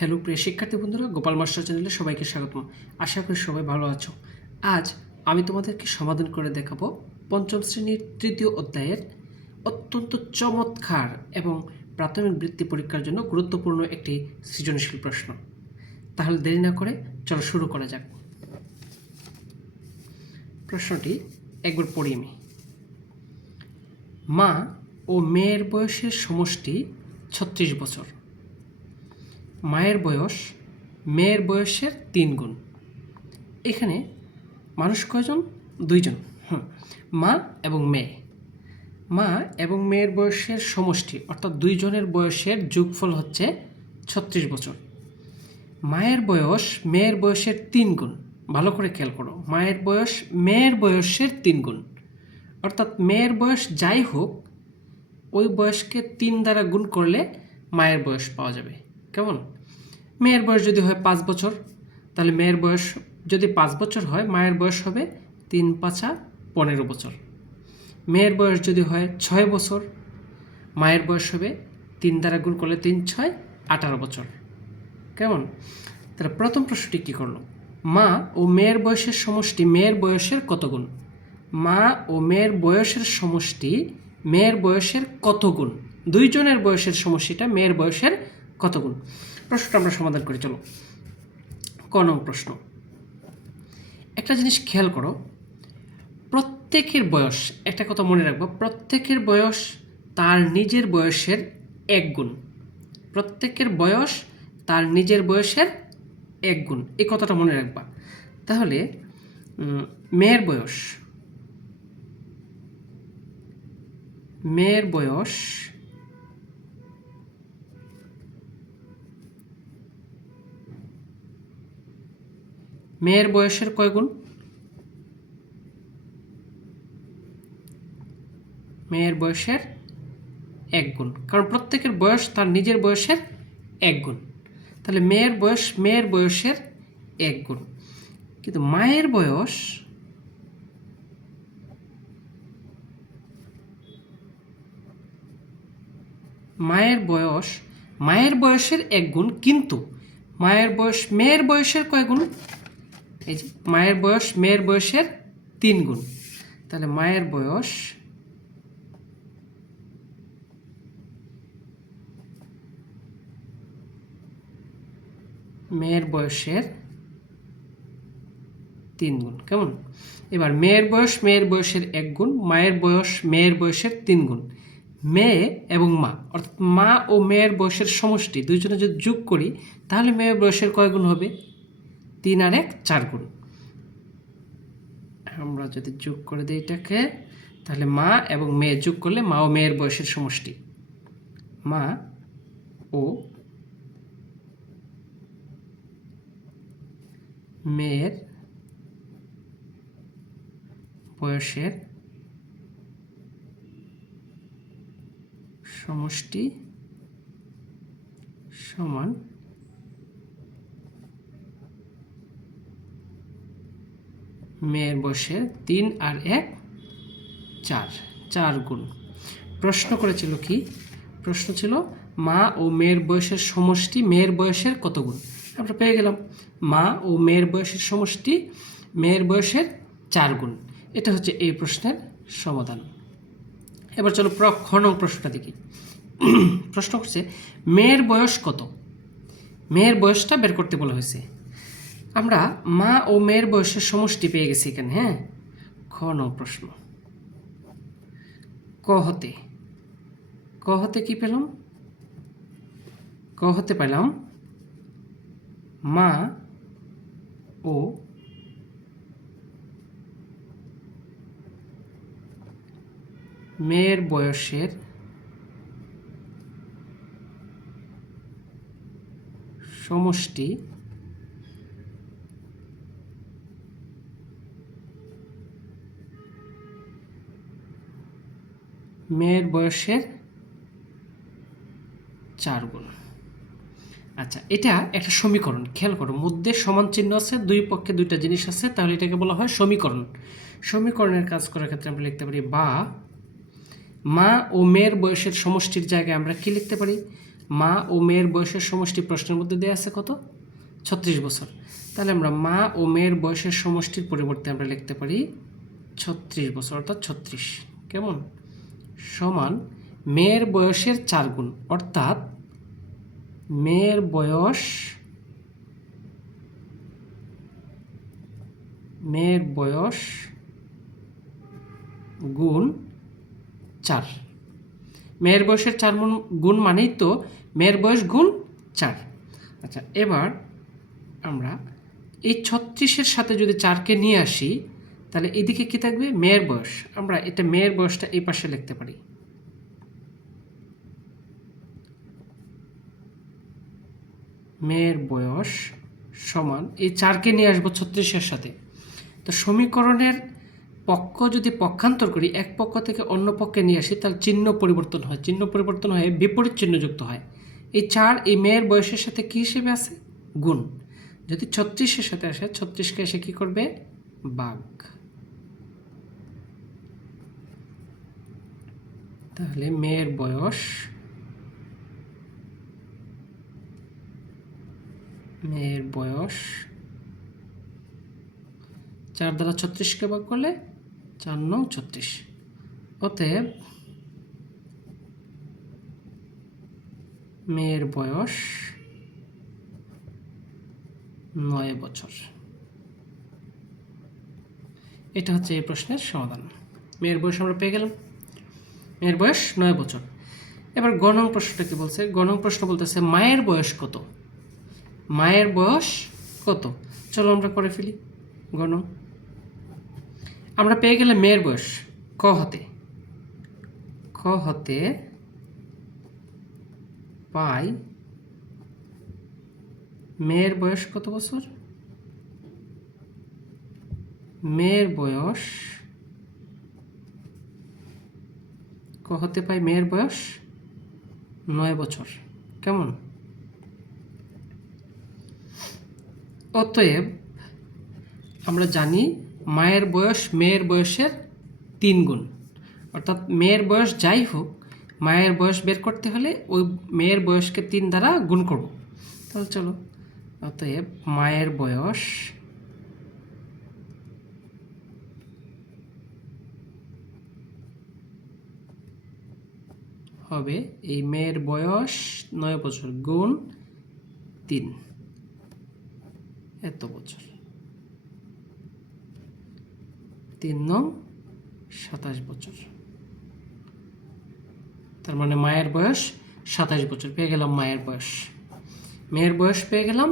Hello প্রিয় শিক্ষার্থী বন্ধুরা, গোপাল মাস্টার চ্যানেলে সবাইকে স্বাগতম। আশা করি সবাই ভালো আছো। আজ আমি তোমাদেরকে সমাধান করে দেখাবো পঞ্চম শ্রেণীর তৃতীয় অধ্যায়ের অত্যন্ত চমৎকার এবং প্রাথমিক বৃত্তি পরীক্ষার জন্য গুরুত্বপূর্ণ একটি সৃজনশীল প্রশ্ন। তাহলে দেরি না করে চলো শুরু করা যাক। প্রশ্নটি একবার পড়ি আমি। মা ও মেয়ের বয়সের সমষ্টি 36 বছর। মায়ের বয়স মেয়ের বয়সের 3 গুণ। এখানে মানুষ কয়জন? 2 জন। মা এবং মেয়ে। মা এবং মেয়ের বয়সের সমষ্টি অর্থাৎ 2 জনের বয়সের যোগফল হচ্ছে 36 বছর। মায়ের বয়স মেয়ের বয়সের 3 গুণ। ভালো করে খেয়াল করো, মায়ের বয়স মেয়ের বয়সের 3 গুণ। অর্থাৎ মেয়ের বয়স যাই হোক, ওই বয়সকে 3 দ্বারা গুণ করলে মায়ের বয়স পাওয়া যাবে। কেমন? মেয়ের বয়স যদি হয় 5 বছর, তাহলে মেয়ের বয়স যদি 5 বছর হয়, মায়ের বয়স হবে 3 5 15 বছর। মেয়ের বয়স যদি হয় 6 বছর, মায়ের বয়স হবে 3 দ্বারা গুণ করলে 3 6 18 বছর। কেমন? তাহলে প্রথম প্রশ্নটি কী করলো? মা ও মেয়ের বয়সের সমষ্টি মেয়ের বয়সের কত গুণ? মা ও মেয়ের বয়সের সমষ্টি মেয়ের বয়সের কত গুণ? 2 জনের বয়সের সমষ্টিটা মেয়ের বয়সের কত গুণ? প্রশ্নটা আমরা সমাধান করি, চলো। ক নং প্রশ্ন। একটা জিনিস খেয়াল করো, প্রত্যেকের বয়স, একটা কথা মনে রাখবো, প্রত্যেকের বয়স তার নিজের বয়সের 1 গুণ। প্রত্যেকের বয়স তার নিজের বয়সের 1 গুণ, এই কথাটা মনে রাখবা। তাহলে মেয়ের বয়স মেয়ের বয়স মেয়ের বয়সের কয় গুণ? মেয়ের বয়সের 1 গুণ, কারণ প্রত্যেকের বয়স তার নিজের বয়সের 1 গুণ। তাহলে মেয়ের বয়স মেয়ের বয়সের 1 গুণ। কিন্তু মায়ের বয়স মায়ের বয়সের 1 গুণ, কিন্তু মায়ের বয়স মেয়ের বয়সের কয় গুণ? এই যে মায়ের বয়স মেয়ের বয়সের 3 গুণ। তাহলে মায়ের বয়স মেয়ের বয়সের 3 গুণ। কেমন? এবার মেয়ের বয়স মেয়ের বয়সের 1 গুণ, মায়ের বয়স মেয়ের বয়সের 3 গুণ। মেয়ে এবং মা, অর্থাৎ মা ও মেয়ের বয়সের সমষ্টি 2 জনে যদি যোগ করি, তাহলে মেয়ের বয়সের কয় গুণ হবে? 3 আর 1 4 গুণ। আমরা যদি যোগ করে দিই এটাকে, তাহলে মা এবং মেয়ে যোগ করলে মা ও মেয়ের বয়সের সমষ্টি। মা ও মেয়ের বয়সের সমষ্টি সমান মেয়ের বয়সের 3 আর 1 4 গুণ। প্রশ্ন করেছিল কি? প্রশ্ন ছিল মা ও মেয়ের বয়সের সমষ্টি মেয়ের বয়সের কত গুণ? আমরা পেয়ে গেলাম মা ও মেয়ের বয়সের সমষ্টি মেয়ের বয়সের 4 গুণ। এটা হচ্ছে এই প্রশ্নের সমাধান। এবার চলো খ নং প্রশ্নটা দেখি। প্রশ্ন করছে মেয়ের বয়স কত? মেয়ের বয়সটা বের করতে বলা হয়েছে। আমরা মা ও মেয়ের বয়সের সমষ্টি পেয়ে গেছি এখানে। হ্যাঁ, খ নং প্রশ্ন। ক হতে কি পেলাম? ক হতে পেলাম মা ও মেয়ের বয়সের সমষ্টি মেয়ের বয়সের 4 গুণ। আচ্ছা, এটা একটা সমীকরণ। খেয়াল করো, মধ্যে সমান চিহ্ন আছে, দুই পক্ষে দুইটা জিনিস আছে, তাহলে এটাকে বলা হয় সমীকরণ। সমীকরণের কাজ করার ক্ষেত্রে আমরা লিখতে পারি বা মা ও মেয়ের বয়সের সমষ্টির জায়গায় আমরা কি লিখতে পারি? মা ও মেয়ের বয়সের সমষ্টি প্রশ্নের মধ্যে দেওয়া আছে কত? 36 বছর। তাহলে আমরা মা ও মেয়ের বয়সের সমষ্টির পরিবর্তে আমরা লিখতে পারি 36 বছর, অর্থাৎ 36। কেমন? সমান মেয়ের বয়সের 4 গুণ, অর্থাৎ মেয়ের বয়স গুণ 4। মেয়ের বয়সের 4 গুণ মানেই তো মেয়ের বয়স গুণ 4। আচ্ছা, এবার আমরা এই 36-এর সাথে যদি 4কে নিয়ে আসি, তাহলে এদিকে কি থাকবে? মেয়ের বয়স। আমরা এটা মেয়ের বয়সটা এই পাশে লিখতে পারি। মেয়ের বয়স সমান এই 4কে নিয়ে আসবো 36-এর সাথে। তো সমীকরণের পক্ষ যদি পক্ষান্তর করি, এক পক্ষ থেকে অন্য পক্ষে নিয়ে আসি, তাহলে চিহ্ন পরিবর্তন হয়। চিহ্ন পরিবর্তন হয়ে বিপরীত চিহ্ন যুক্ত হয়। এই 4 এই মেয়ের বয়সের সাথে কী হিসেবে আছে? গুণ। যদি 36-এর সাথে আসে, 36কে এসে কী করবে? ভাগ। তাহলে মেয়ের বয়স 4 দ্বারা 36কে ভাগ করলে 4 9 36। অতএব মেয়ের বয়স 9 বছর। এটা হচ্ছে এই প্রশ্নের সমাধান। মেয়ের বয়স আমরা পেয়ে গেলাম। মেয়ের বয়স 9 বছর। এবার গ নং প্রশ্নটা কি বলছে? গ নং প্রশ্ন বলতেছে মায়ের বয়স কত? মায়ের বয়স কত? চলো আমরা করে ফেলি। গ নং আমরা পেয়ে গেলে মেয়ের বয়স ক হতে পাই মেয়ের বয়স কত বছর? মেয়ের বয়স ক হতে পাই মেয়ের বয়স 9 বছর। কেমন? অতএব আমরা জানি মায়ের বয়স মেয়ের বয়সের 3 গুণ, অর্থাৎ মেয়ের বয়স যাই হোক, মায়ের বয়স বের করতে হলে ওই মেয়ের বয়সকে 3 দ্বারা গুণ করব। তাহলে চলো, অতএব মায়ের বয়স হবে এই মেয়ের বয়স 9 বছর গুণ 3, এত বছর। 3 9 27 বছর। তার মানে মায়ের বয়স 27 বছর পেয়ে গেলাম। মায়ের বয়স, মেয়ের বয়স পেয়ে গেলাম,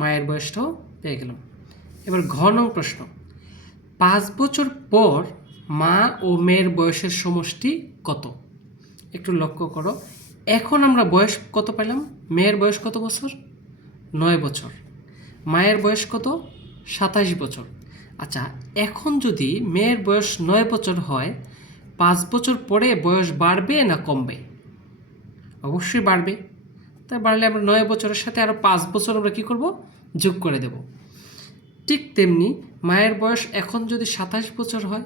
মায়ের বয়সটাও পেয়ে গেলাম। এবার ঘ নং প্রশ্ন, 5 বছর পর মা ও মেয়ের বয়সের সমষ্টি কত? একটু লক্ষ্য করো, এখন আমরা বয়স কত পেলাম? মেয়ের বয়স কত বছর? 9 বছর। মায়ের বয়স কত? 27 বছর। আচ্ছা, এখন যদি মেয়ের বয়স 9 বছর হয়, 5 বছর পরে বয়স বাড়বে না কমবে? অবশ্যই বাড়বে। তাই বাড়লে আমরা 9 বছরের সাথে আরও 5 বছর আমরা কী করব? যোগ করে দেব। ঠিক তেমনি মায়ের বয়স এখন যদি 27 বছর হয়,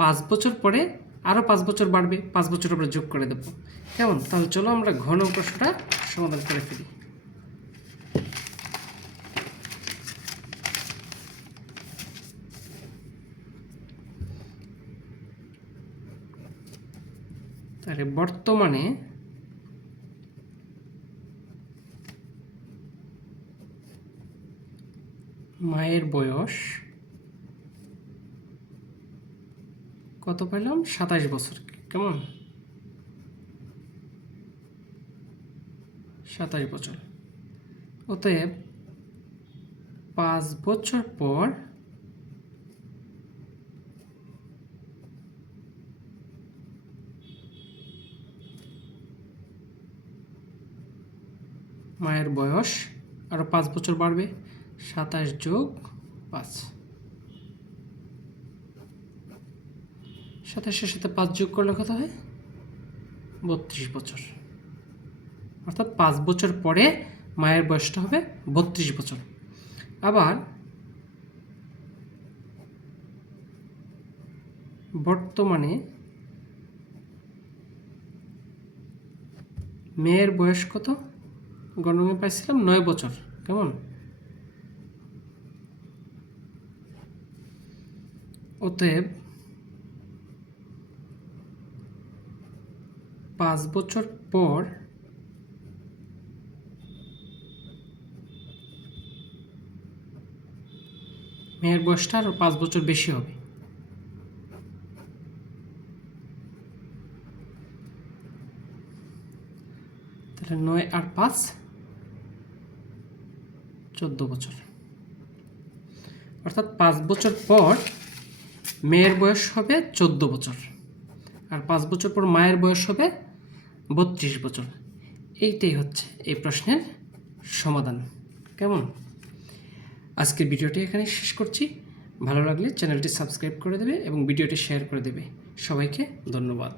5 বছর পরে আরও 5 বছর বাড়বে, 5 বছর আমরা যোগ করে দেব। কেমন? তাহলে চলো আমরা ঘ নং প্রশ্নটা সমাধান করে ফেলি। তাহলে বর্তমানে মায়ের বয়স কত পেলাম? 27 বছর। কেমন? 27 বছর। অতএব 5 বছর পর মায়ের বয়স আরও 5 বছর বাড়বে, 27 যোগ 5, 27-এর সাথে 5 যোগ করলে কত হয়? 32 বছর। অর্থাৎ 5 বছর পরে মায়ের বয়সটা হবে 32 বছর। আবার বর্তমানে মেয়ের বয়স কত? গণনা পাইছিলাম 9 বছর। কেমন? অতএব 5 বছর পর মেয়ের বয়সটা আরও 5 বছর বেশি হবে। তাহলে 9 আর 5 14 বছর। অর্থাৎ 5 বছর পর মেয়ের বয়স হবে 14 বছর, আর 5 বছর পর মায়ের বয়স হবে 32 বছর। এইটাই হচ্ছে এই প্রশ্নের সমাধান। কেমন? আজকের ভিডিওটি এখানে শেষ করছি। ভালো লাগলে চ্যানেলটি সাবস্ক্রাইব করে দেবে এবং ভিডিওটি শেয়ার করে দেবে। সবাইকে ধন্যবাদ।